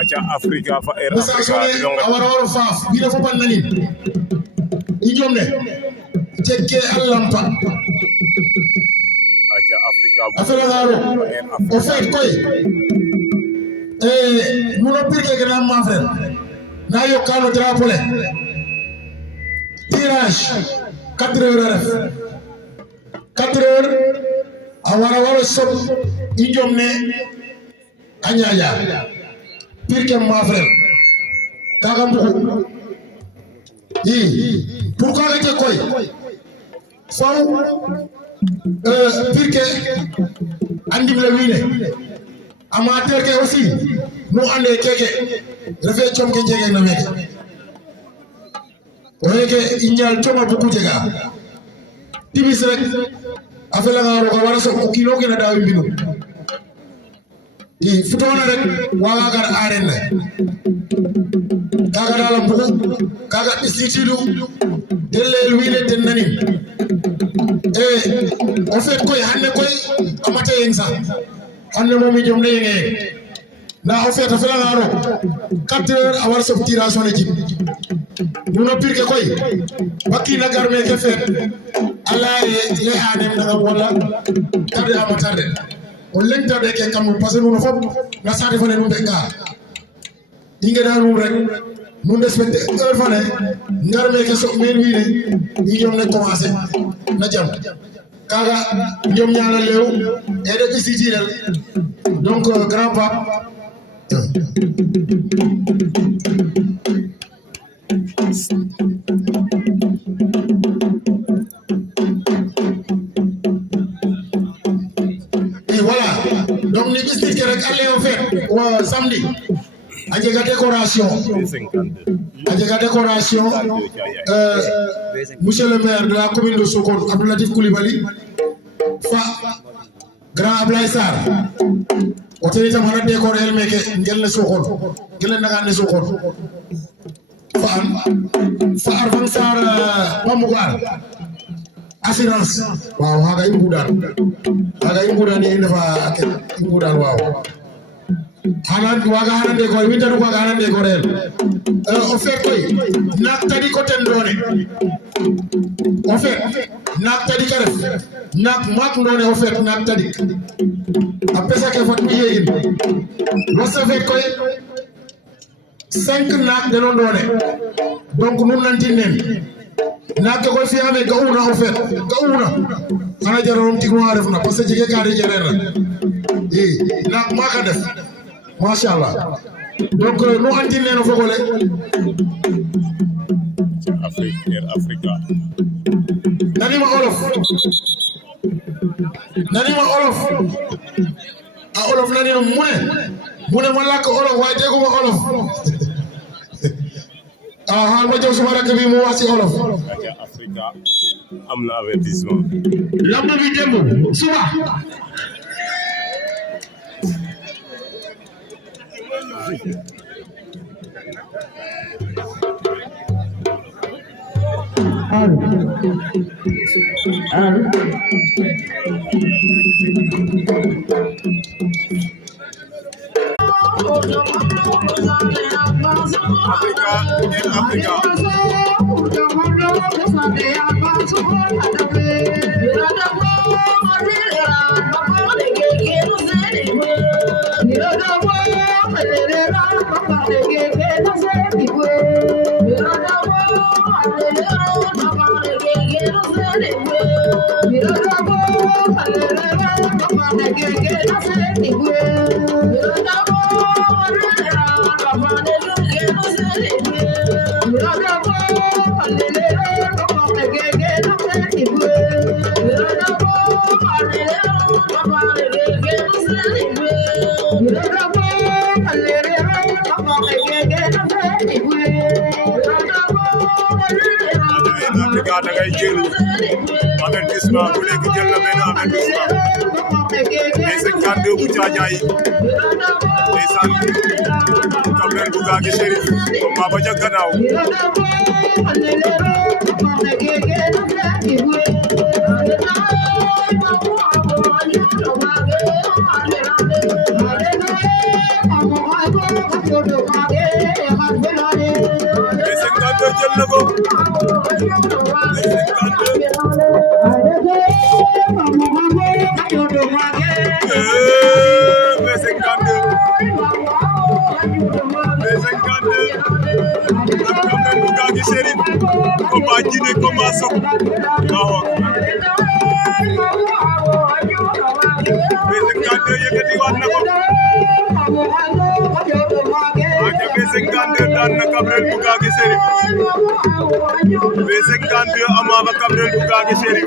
acha Africa fa Air Africa awara faaf bi dafa ban nani ijomne jekke allampa acha Africa afela garo o fait koy nuno pirke grand ma frère na yokano drapeau le tirage 4 heures 4 heures awara sob ijomne anyaya pirke ma frère kaga mbugu pourquoi que koy faw pirke andim le winé amateur ke aussi no ande keke refe chom ke jege na meke oyeke inyal choma buku jega tibis rek afela ngaro ko wara so ko kilo ke na dawi binu futona rek wala gar arena kaga dala buku kaga isitilu delel winé den nani en fait koy hanne koy amata yensa hanne momi jom ne yenge na en fait afela ngaro 4 heures awar so tirage on équipe nuno pirke koy bakina garme ke fet ala ye anem na wala tade amatarde o lenta de ke kam parce que nuno fop na sade fane nu benga dinga dalu rek nu respecté heure fane ngarme ke so men wi ni ñom ne commencer na jam kaga ñom ñaala lew et de ici donc grand pape et voilà donc ni gis rek aller au fait samedi ajega décoration monsieur le maire de la commune de Sokone Abdoulatif Koulibaly fa grand Ablaye Sarr o teni tam hana décorer meke ngel ne Sokone ngel naga ne Sokone fa Arfang Sarr Pamougar assurance waaw haga imbudan ni ndefa imbudan waaw hanan waga hanan de ko winta ko waga hanan de ko rel o fait koy nak tadi ko ten done o fait nak tadi ka ref nak mak ndone o fait nak tadi a pesa ke fat mi yegin lo se fait koy 5 nak de non done donc nun nanti nen nak ko fi ame gauna o fait gauna ana jarom ti ko ref na parce que jige ka de jerena nak maka def Mashallah. Donc nous antine no fogole Africa. Nanima Olof. Olof nanima mune malaka Olof way dego ma Olof. Ha ma jow suma rak bi mu wasi Olof. Africa amna avertissement. Lamb bi dembo suba. da ngay jël avertissement bu léegi jël na benn avertissement mais 52 bu Caajaay ndeysaan Kamel bu gaagi Chérif combat ba ca gannaaw B52 jël na ko Chérif combat Djiné combat Sok waaw B52 yëkkati waat na ko aja B52 daan na Gabriel Bougagué Chérif B52 Ama Gabriel Bougagué Chérif